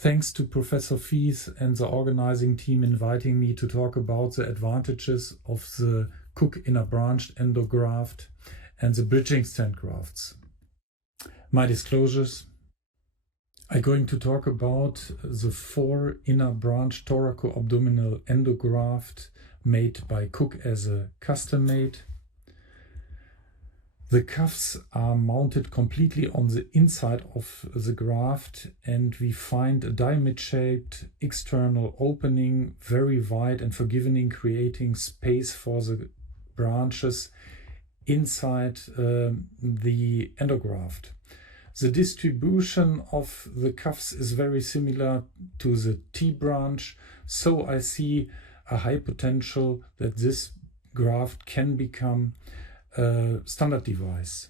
Thanks to Professor Fies and the organizing team inviting me to talk about the advantages of the Cook inner branched endograft and the bridging stent grafts. My disclosures. I'm going to talk about the 4 inner branched thoraco-abdominal endograft made by Cook as a custom made. The cuffs are mounted completely on the inside of the graft, and we find a diamond-shaped external opening, very wide and forgiving, creating space for the branches inside the endograft. The distribution of the cuffs is very similar to the T branch, so I see a high potential that this graft can become a standard device.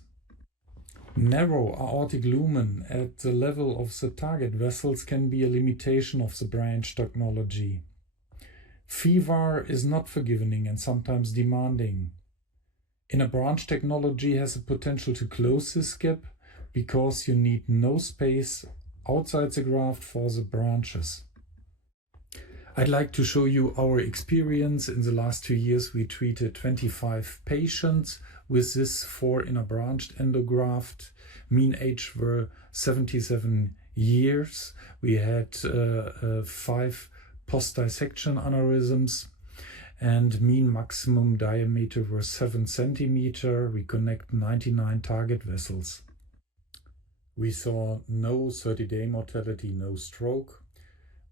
Narrow aortic lumen at the level of the target vessels can be a limitation of the branch technology. FEVAR is not forgiving and sometimes demanding. Inner branch technology has the potential to close this gap because you need no space outside the graft for the branches. I'd like to show you our experience. In the last 2 years, we treated 25 patients with this 4 inner branched endograft. Mean age were 77 years. We had 5 post-dissection aneurysms, and mean maximum diameter was 7 cm. We connect 99 target vessels. We saw no 30-day mortality, no stroke.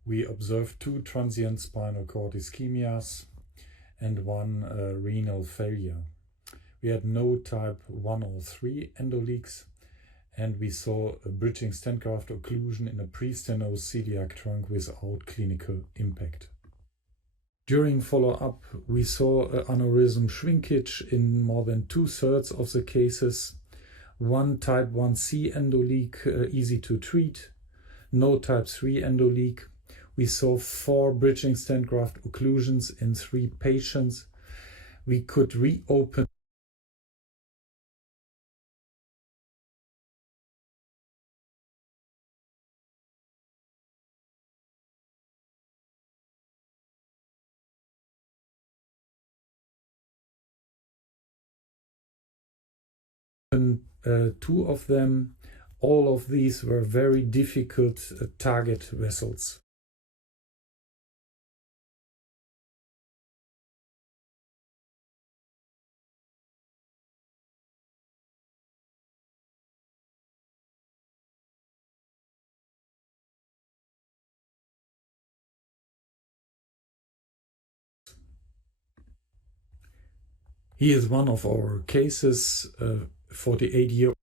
We observed 2 transient spinal cord ischemias and 1 renal failure. We had no type 1 or 3 endoleaks, and we saw a bridging stent graft occlusion in a pre-stenose celiac trunk without clinical impact. During follow-up, we saw aneurysm shrinkage in more than 2/3 of the cases. 1 type 1C endoleak, easy to treat. No type 3 endoleak. We saw 4 bridging stent graft occlusions in 3 patients. We could reopen two of them. All of these were very difficult target vessels. Here is one of our cases, 48-year-old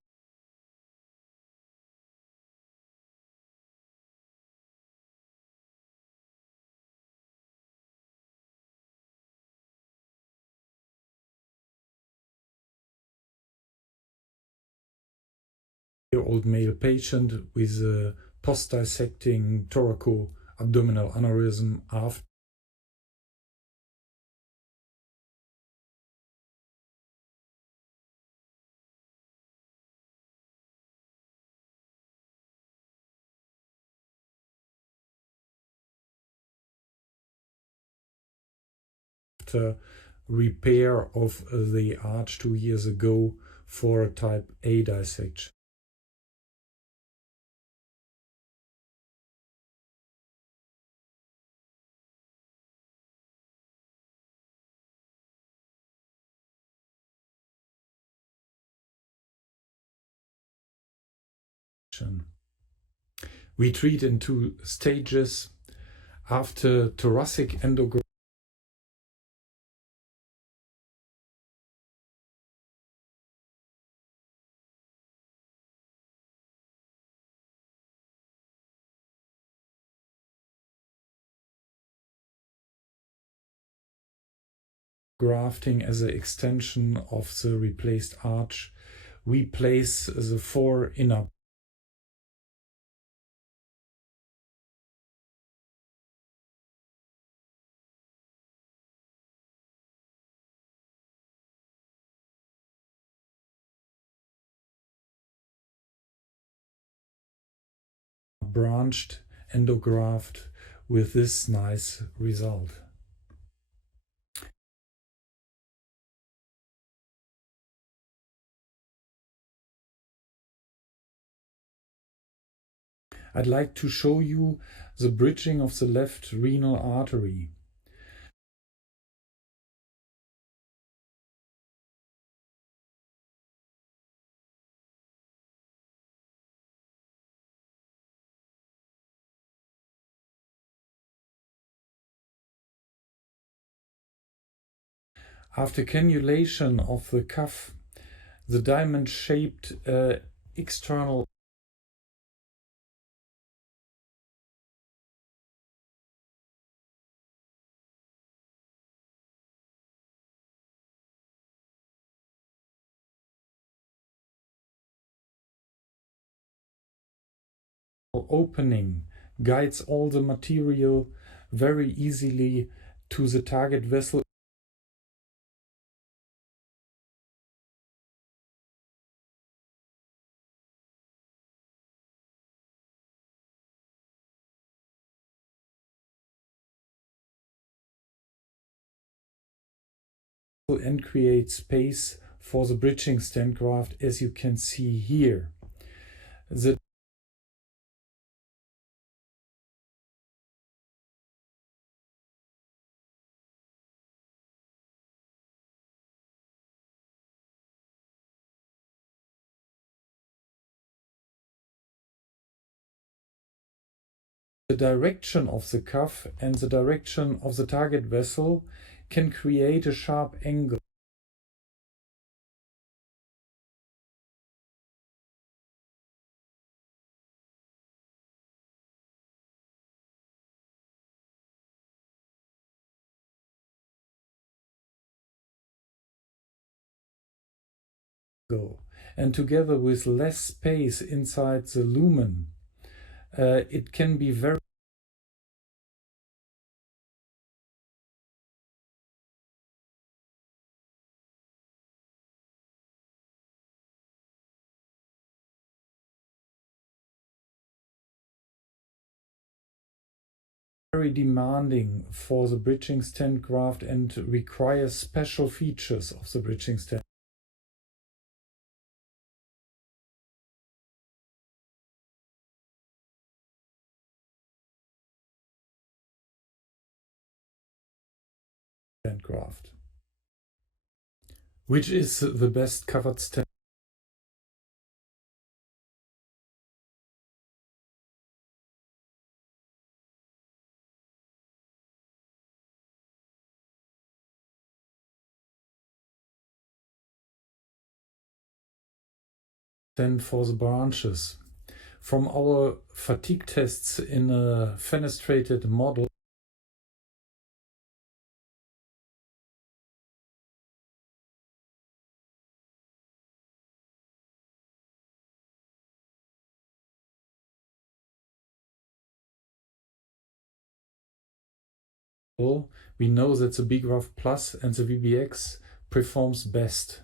male patient with a post-dissecting thoraco-abdominal aneurysm after repair of the arch 2 years ago for a type A dissection. We treat in 2 stages. After thoracic endograft, grafting as an extension of the replaced arch, we place the 4 inner branched endograft with this nice result. I'd like to show you the bridging of the left renal artery. After cannulation of the cuff, the diamond-shaped external opening guides all the material very easily to the target vessel and create space for the bridging stent graft, as you can see here. The direction of the cuff and the direction of the target vessel can create a sharp angle. And together with less space inside the lumen, it can be very demanding for the bridging stent graft and requires special features of the bridging stent. Graft, which is the best covered stent. Then for the branches. From our fatigue tests in a fenestrated model, we know that the B-graft Plus and the VBX performs best.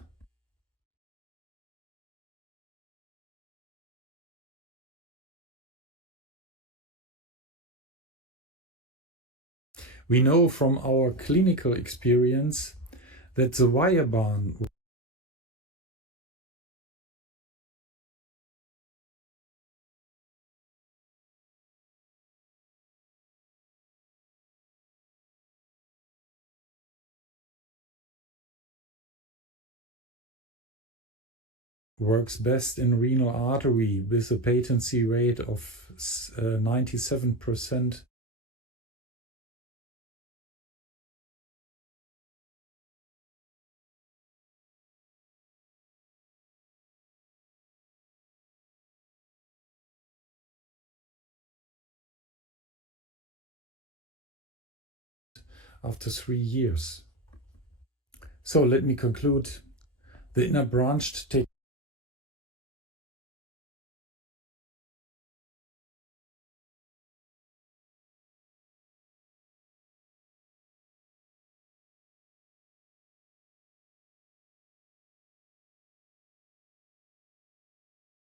We know from our clinical experience that the wire band works best in renal artery with a patency rate of 97%. After 3 years. So let me conclude. The inner branched take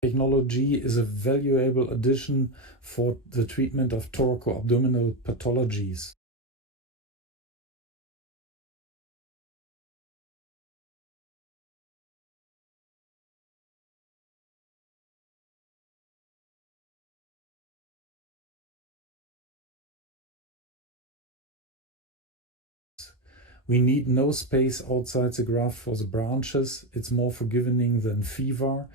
Technology is a valuable addition for the treatment of thoracoabdominal pathologies. We need no space outside the graft for the branches. It's more forgiving than fever.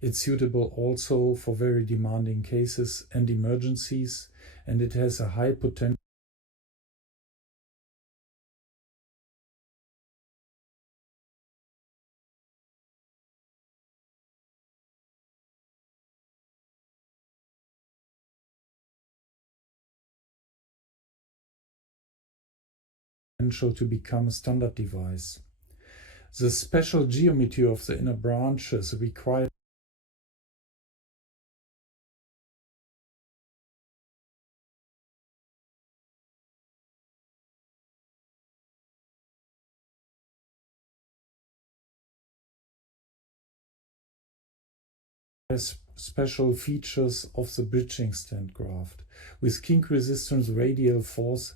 It's suitable also for very demanding cases and emergencies, and it has a high potential to become a standard device. The special geometry of the inner branches requires special features of the bridging stent graft with kink resistance radial force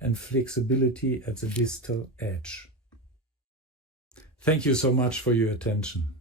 and flexibility at the distal edge. Thank you so much for your attention.